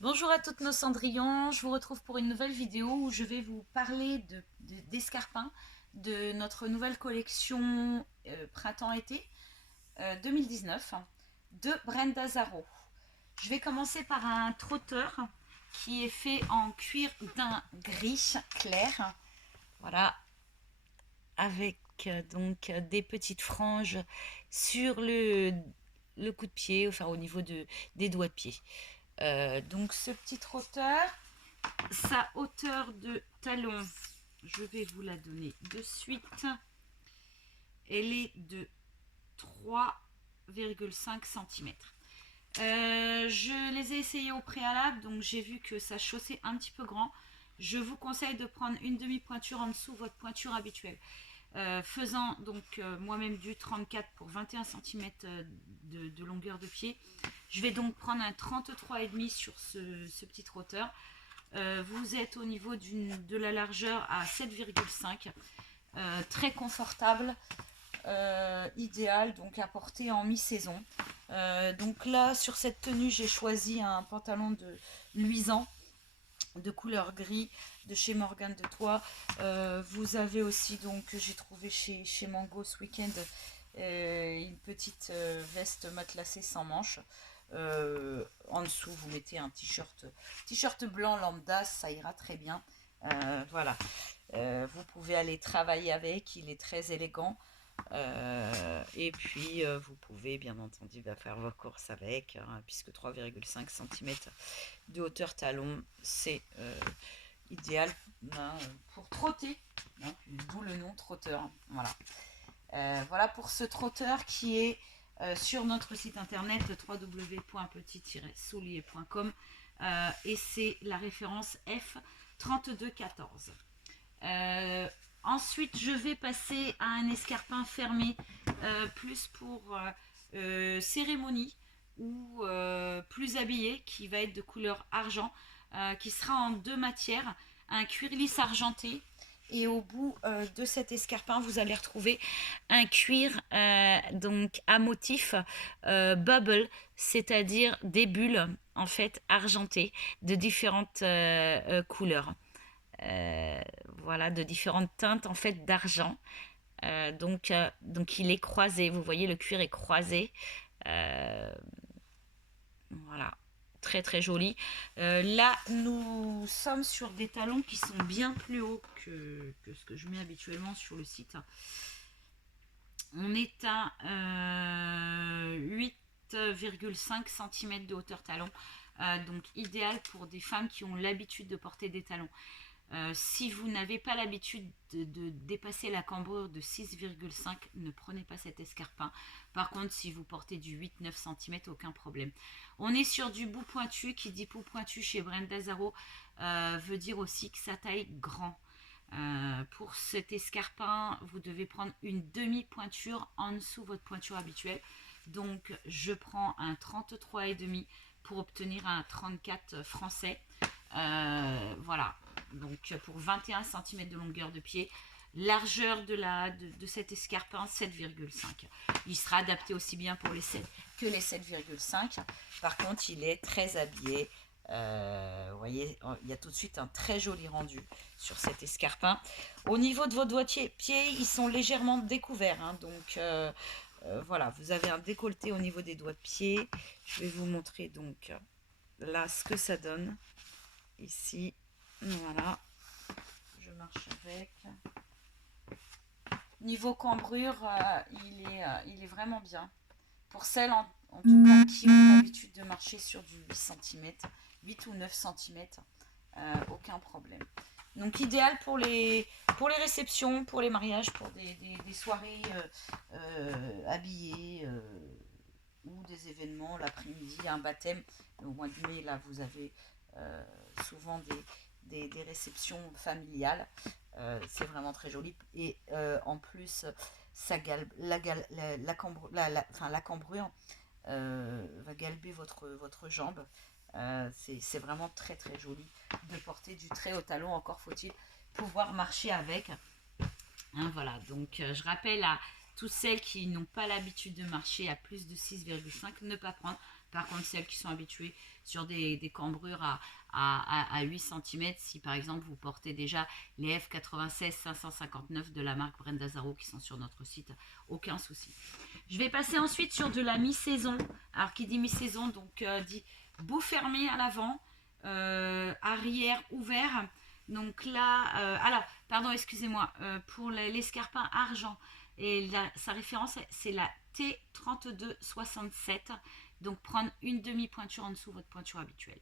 Bonjour à toutes nos cendrillons, je vous retrouve pour une nouvelle vidéo où je vais vous parler d'escarpins de notre nouvelle collection printemps-été 2019 de Brenda Zaro. Je vais commencer par un trotteur qui est fait en cuir daim gris clair, voilà, avec des petites franges sur le coup de pied, enfin au niveau des doigts de pied. Donc ce petit trotteur, sa hauteur de talon, je vais vous la donner de suite. Elle est de 3,5 cm. Je les ai essayés au préalable, donc j'ai vu que ça chaussait un petit peu grand. Je vous conseille de prendre une demi-pointure en dessous de votre pointure habituelle. Faisant donc moi-même du 34 pour 21 cm de longueur de pied. Je vais donc prendre un 33,5 sur ce petit trotteur. Vous êtes au niveau de la largeur à 7,5. Très confortable, idéal donc à porter en mi-saison. Donc là sur cette tenue j'ai choisi un pantalon de luisant de couleur gris de chez Morgan de Toit. Vous avez aussi donc j'ai trouvé chez Mango ce week-end une petite veste matelassée sans manches. En dessous vous mettez un t-shirt blanc lambda, ça ira très bien. Voilà. Vous pouvez aller travailler avec, il est très élégant. Et puis vous pouvez bien entendu faire vos courses avec, hein, puisque 3,5 cm de hauteur talon, c'est idéal, hein, pour trotter, hein, d'où le nom trotteur. Voilà. Voilà pour ce trotteur qui est sur notre site internet www.petit-soulier.com et c'est la référence F3214. Ensuite, je vais passer à un escarpin fermé, plus pour cérémonie ou plus habillé, qui va être de couleur argent, qui sera en deux matières, un cuir lisse argenté. Et au bout de cet escarpin, vous allez retrouver un cuir donc à motif bubble, c'est-à-dire des bulles en fait argentées de différentes couleurs. Euh, voilà, de différentes teintes en fait d'argent. Donc il est croisé, vous voyez le cuir est croisé. Euh, voilà, très très joli. Là, nous sommes sur des talons qui sont bien plus hauts que ce que je mets habituellement sur le site. On est à 8,5 cm de hauteur talon. Donc idéal pour des femmes qui ont l'habitude de porter des talons. Si vous n'avez pas l'habitude de dépasser la cambrure de 6,5, ne prenez pas cet escarpin. Par contre, si vous portez du 8-9 cm, aucun problème. On est sur du bout pointu. Qui dit bout pointu chez Brenda Zaro veut dire aussi que ça taille grand. Pour cet escarpin, vous devez prendre une demi-pointure en dessous de votre pointure habituelle. Donc, je prends un 33,5 pour obtenir un 34 français. Voilà, donc pour 21 cm de longueur de pied, largeur de cet escarpin 7,5. Il sera adapté aussi bien pour les 7 que les 7,5. Par contre, il est très habillé. Vous voyez, il y a tout de suite un très joli rendu sur cet escarpin. Au niveau de vos doigts de pied, ils sont légèrement découverts, hein, donc voilà, vous avez un décolleté au niveau des doigts de pied. Je vais vous montrer donc là ce que ça donne. Ici, voilà, je marche avec. Niveau cambrure, il est vraiment bien. Pour celles en tout cas qui ont l'habitude de marcher sur du 8 cm, 8 ou 9 cm, aucun problème. Donc idéal pour les réceptions, pour les mariages, pour des soirées habillées ou des événements l'après-midi, un baptême. Au mois de mai, là, vous avez souvent des réceptions familiales. C'est vraiment très joli. Et en plus, ça la cambrure va galber votre jambe. C'est vraiment très très joli de porter du très haut talon. Encore faut-il pouvoir marcher avec. Hein, voilà, donc je rappelle à toutes celles qui n'ont pas l'habitude de marcher à plus de 6,5, ne pas prendre. Par contre, celles qui sont habituées sur des cambrures à 8 cm, si par exemple vous portez déjà les F96 559 de la marque Brenda Zaro qui sont sur notre site, aucun souci. Je vais passer ensuite sur de la mi-saison. Alors qui dit mi-saison, donc dit bout fermé à l'avant, arrière ouvert. Donc là, alors, pardon, excusez-moi, pour l'escarpin argent, et sa référence, c'est la T3267. Donc prendre une demi-pointure en dessous de votre pointure habituelle.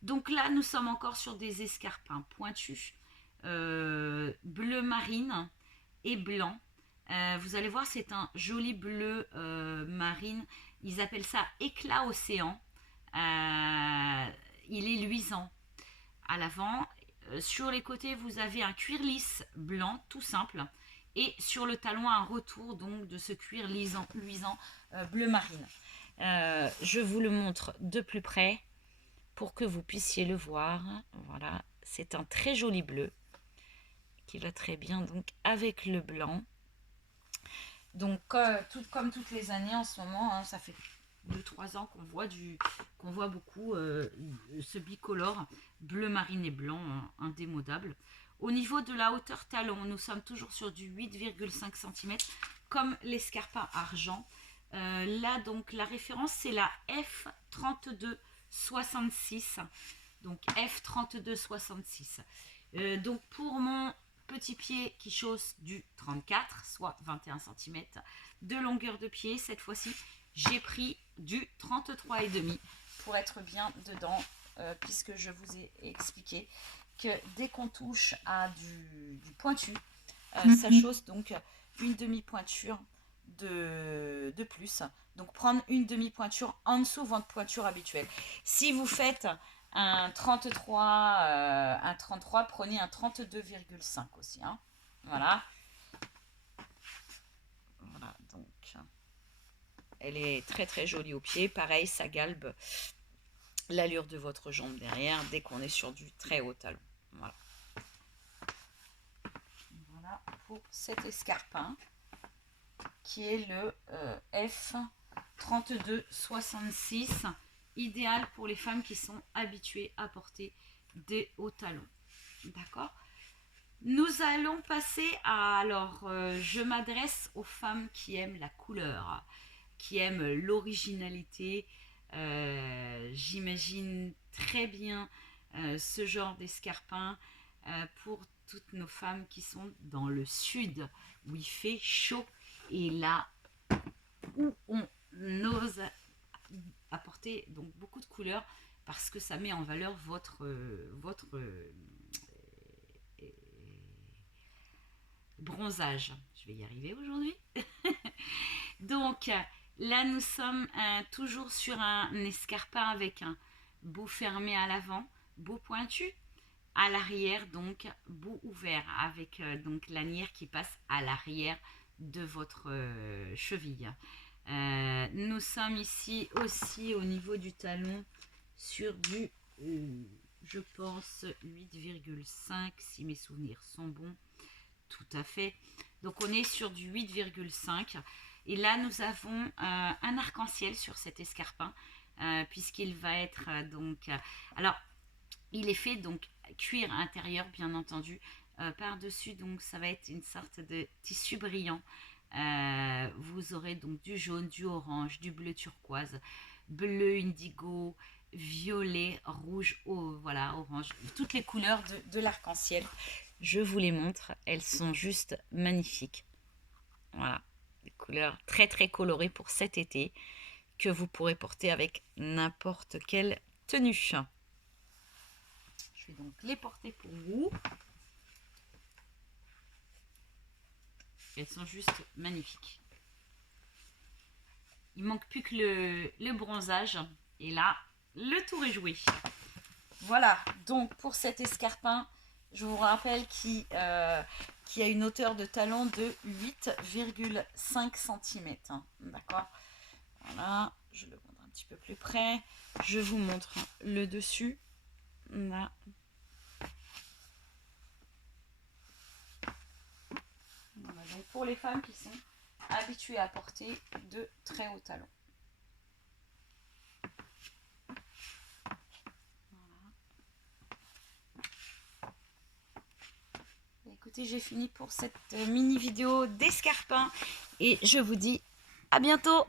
Donc là, nous sommes encore sur des escarpins pointus, bleu marine et blanc. Vous allez voir, c'est un joli bleu marine. Ils appellent ça éclat océan. Il est luisant à l'avant. Sur les côtés, vous avez un cuir lisse blanc, tout simple. Et sur le talon, un retour donc de ce cuir luisant bleu marine. Je vous le montre de plus près pour que vous puissiez le voir. Voilà, c'est un très joli bleu qui va très bien donc avec le blanc. Donc comme toutes les années en ce moment, hein, ça fait 2-3 ans qu'on voit beaucoup ce bicolore bleu marine et blanc, hein, indémodable. Au niveau de la hauteur talon, nous sommes toujours sur du 8,5 cm comme l'escarpin argent. Là donc la référence c'est la F3266. Donc F3266. Donc pour mon petit pied qui chausse du 34, soit 21 cm de longueur de pied, cette fois-ci j'ai pris du 33,5 pour être bien dedans, puisque je vous ai expliqué que dès qu'on touche à du pointu, ça chausse donc une demi-pointure de plus. Donc prendre une demi-pointure en dessous de votre pointure habituelle. Si vous faites un 33, prenez un 32,5 aussi. Hein. Voilà. Voilà, donc elle est très très jolie au pied. Pareil, ça galbe l'allure de votre jambe derrière dès qu'on est sur du très haut talon. Voilà. Voilà pour cet escarpin qui est le F3266, idéal pour les femmes qui sont habituées à porter des hauts talons. D'accord ? Nous allons passer à... Alors, je m'adresse aux femmes qui aiment la couleur, qui aiment l'originalité. J'imagine très bien ce genre d'escarpin pour toutes nos femmes qui sont dans le sud, où il fait chaud. Et là où on ose apporter donc beaucoup de couleurs parce que ça met en valeur votre bronzage. Je vais y arriver aujourd'hui. Donc là nous sommes toujours sur un escarpin avec un bout fermé à l'avant, bout pointu. À l'arrière, donc bout ouvert avec donc lanière qui passe à l'arrière de votre cheville. Nous sommes ici aussi au niveau du talon sur du, je pense, 8,5 si mes souvenirs sont bons. Tout à fait. Donc on est sur du 8,5. Et là nous avons un arc-en-ciel sur cet escarpin puisqu'il va être donc... alors, il est fait donc cuir intérieur bien entendu. Par-dessus donc ça va être une sorte de tissu brillant. Vous aurez donc du jaune, du orange, du bleu turquoise, bleu indigo, violet, rouge, voilà, orange. Toutes les couleurs de l'arc-en-ciel. Je vous les montre. Elles sont juste magnifiques. Voilà. Des couleurs très très colorées pour cet été que vous pourrez porter avec n'importe quelle tenue. Je vais donc les porter pour vous. Elles sont juste magnifiques. Il manque plus que le bronzage. Et là, le tour est joué. Voilà, donc pour cet escarpin, je vous rappelle qu'il a une hauteur de talon de 8,5 cm. Hein, d'accord ? Voilà, je le montre un petit peu plus près. Je vous montre le dessus. Là. Voilà, donc pour les femmes qui sont habituées à porter de très hauts talons. écoutez, j'ai fini pour cette mini vidéo d'escarpins et je vous dis à bientôt.